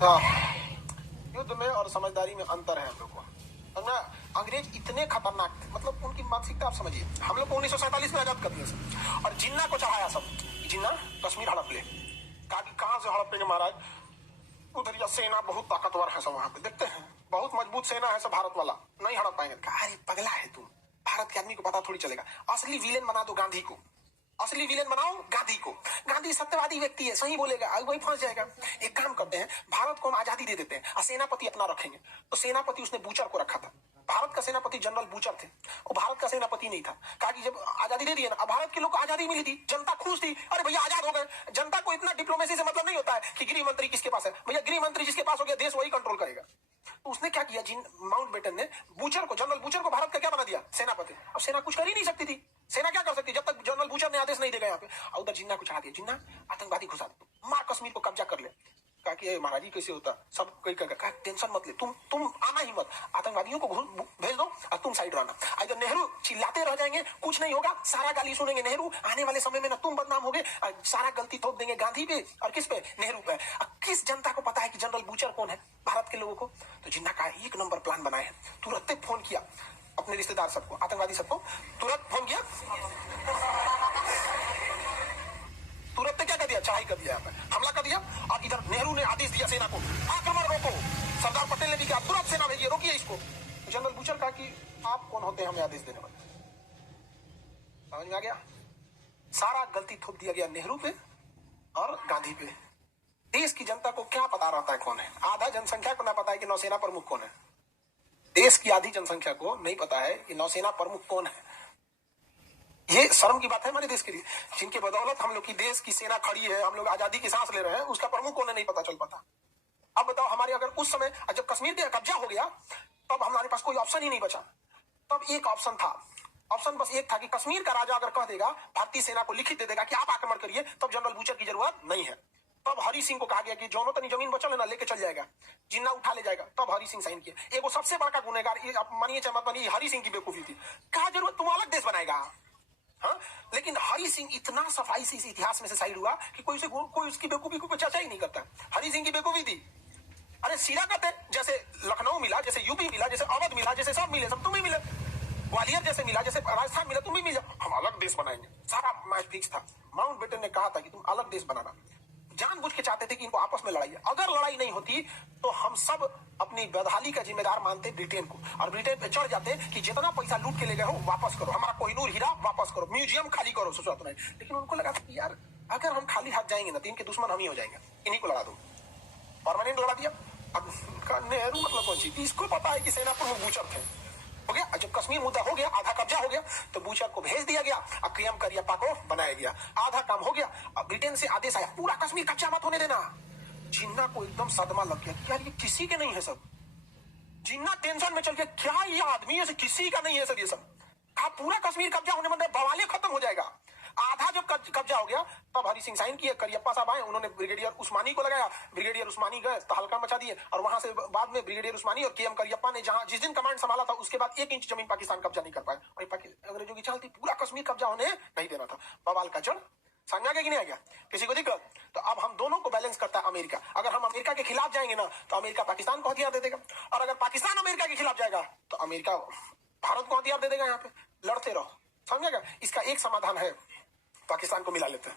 हाँ, युद्ध में और समझदारी में अंतर है हम लोग को। और ना अंग्रेज इतने खतरनाक थे, मतलब उनकी मानसिकता आप समझिए। हम लोग को 1947 में आजाद कर दिया सब, और जिन्ना को चढ़ाया सब। जिन्ना कश्मीर हड़प ले, कहाँ से हड़पेंगे महाराज। उधर या सेना बहुत ताकतवर है सब, वहां पे देखते हैं बहुत मजबूत सेना है सब, भारत वाला नहीं हड़प पाएंगे। अरे पगला है तुम, भारत के आदमी को पता थोड़ी चलेगा। असली विलेन बना दो गांधी को, असली विलेन बनाओ गांधी को। गांधी सत्यवादी व्यक्ति है, सही बोलेगा, वही फंस जाएगा। एक काम करते हैं, भारत को हम आजादी दे देते हैं और सेनापति अपना रखेंगे। तो सेनापति उसने बूचर को रखा था, भारत का सेनापति जनरल बूचर थे। वो भारत का सेनापति नहीं था। कहा कि जब आजादी दे दी है ना, भारत के लोग को आजादी मिली थी, जनता खुश थी, अरे भैया आजाद हो गए। जनता को इतना डिप्लोमेसी से मतलब नहीं होता है कि गृह मंत्री किसके पास है। भैया गृह मंत्री जिसके पास हो गया, देश वही कंट्रोल करेगा। तो उसने क्या किया, जिन माउंटबेटन ने बूचर को, जनरल बूचर को भारत का क्या बना दिया, सेनापति। अब सेना कुछ कर ही नहीं सकती थी। सेना क्या कर सकती जब तक जनरल बूचर ने आदेश नहीं देगा यहाँ पे। और उधर जिन्ना को चढ़ा दिया, जिन्ना आतंकवादी घुसा दे, मार कश्मीर को कब्जा कर ले। कहा कि महाराज जी कैसे होता, सब कोई कहा टेंशन मत ले, तुम आना ही मत, आतंकवादियों को भेज दो और तुम साइड रहना। इधर नेहरू चिल्लाते रह जाएंगे, कुछ नहीं होगा, सारा गाली सुनेंगे नेहरू। आने वाले समय में ना तुम बदनाम होगे, सारा गलती थोप देंगे गांधी पे और किस पे, नेहरू पे। किस जनता को पता है कि जनरल बूचर कौन है, भारत के लोगों को। तो जिन्ना का एक नंबर प्लान बनाए हैं। तुरंत फोन किया अपने रिश्तेदार सबको, आतंकवादी सबको तुरंत फोन किया, तुरंत क्या कर दिया, चढ़ाई कर दिया, हमला कर दिया। और इधर नेहरू ने आदेश दिया सेना को, आक्रमण रोको। सरदार पटेल ने भी कहा तुरंत सेना भेजिए, रोकिए इसको। जनरल बूचर कहा कि आप कौन होते हैं हमें आदेश देने वाले। समझ में आ गया, सारा गलती थोप दिया गया नेहरू पे और गांधी पे। देश की जनता को क्या पता रहता है कौन है, आधा जनसंख्या को ना पता है कि नौसेना प्रमुख कौन है। देश की आधी जनसंख्या को नहीं पता है कि नौसेना प्रमुख कौन है। ये शर्म की बात है हमारे देश के लिए, जिनके बदौलत हम लोग की देश की सेना खड़ी है, हम लोग आजादी की सांस ले रहे हैं, उसका प्रमुख कौन है नहीं पता चल पाता। अब बताओ, हमारे अगर उस समय जब कश्मीर पे कब्जा हो गया, तब हमारे पास कोई ऑप्शन ही नहीं बचा। तब एक ऑप्शन था, ऑप्शन बस एक था कि कश्मीर का राजा अगर कह देगा, भारतीय सेना को लिखित दे देगा कि आप आक्रमण करिए, तब जनरल बूचर की जरूरत नहीं है। तब हरि सिंह को कहा गया कि जोनो तनी जमीन बचल है ना, लेके चल जाएगा, जिन्ना उठा ले जाएगा। तब हरि सिंह साइन किया। एक सबसे बड़का गुनेगार, मानिए चाहे मत मानिए, हरि सिंह की बेवकूफी थी। कहा जरूरत, तुम अलग देश बनाएगा। हाँ, लेकिन हरि सिंह इतना सफाई से इस इतिहास में से साइड हुआ कि कोई उसकी बेवकूफी को चर्चा ही नहीं करता। हरि सिंह की बेवकूफी थी। अरे सीरा कहते, जैसे लखनऊ मिला, जैसे यूपी मिला, जैसे अवध मिला, जैसे सब मिले, सब तुम ही मिले। ग्वालियर जैसे मिला, जैसे राजस्थान मिला, तुम ही मिला। हम अलग देश बनाएंगे, सारा मैच फिक्स था। माउंटबेटन ने कहा था कि तुम अलग देश बनाना। जानबूझ के चाहते थे कि इनको आपस में लड़ाई है। अगर लड़ाई नहीं होती तो हम सब अपनी बदहाली का जिम्मेदार मानते ब्रिटेन को, और ब्रिटेन पे चढ़ जाते कि जितना पैसा लूट के ले गए हो वापस करो, हमारा कोहिनूर हीरा वापस करो, म्यूजियम खाली करो, सोचो नहीं। लेकिन उनको लगा था कि यार अगर हम खाली हाथ जाएंगे ना तो इनके दुश्मन हम ही हो जाएंगे, इन्हीं को लड़ा दो। परमानेंट लड़ा दिया। अब नेहरू मतलब कौन सी, इसको पता है कि सेना प्रमुख बूचर थे। हो गया, जब कश्मीर मुद्दा हो गया, आधा कब्जा हो गया, तो बूचर को भेज दिया गया और क्रियम करियप्पा को बनाया गया। आधा काम हो गया। अब ब्रिटेन से आदेश आया, पूरा कश्मीर कब्जा मत होने देना। जिन्ना को एकदम सदमा लग गया, यार ये किसी के नहीं है सब। जिन्ना टेंशन में चल गया, क्या ये आदमी है, किसी का नहीं है सब ये सब। कहा पूरा कश्मीर कब्जा होने मतलब बवाले खत्म हो जाएगा। आधा जब कब्जा हो गया, तब हरि सिंह साइन किए, करियप्पा साहब आए, उन्होंने ब्रिगेडियर उस्मानी को लगाया। ब्रिगेडियर उस्मानी गए तो हल्का मचा दिए, और वहां से बाद में ब्रिगेडियर उस्मानी और केएम करियप्पा ने जहां जिस दिन कमांड संभाला था, उसके बाद 1 इंच जमीन पाकिस्तान कब्जा नहीं कर पाए। और अंग्रेजों की चाल थी पूरा कश्मीर कब्जा होने नहीं देना था। बवाल का जड़ समझ आ गया कि नहीं आ गया, किसी को दिक्कत। तो अब हम दोनों को बैलेंस करता है अमेरिका। अगर हम अमेरिका के खिलाफ जाएंगे ना, तो अमेरिका पाकिस्तान को हथियार दे देगा, और अगर पाकिस्तान अमेरिका के खिलाफ जाएगा तो अमेरिका भारत को हथियार दे देगा। यहाँ पे लड़ते रहो, समझेगा। इसका एक समाधान है, पाकिस्तान को मिला लेते हैं।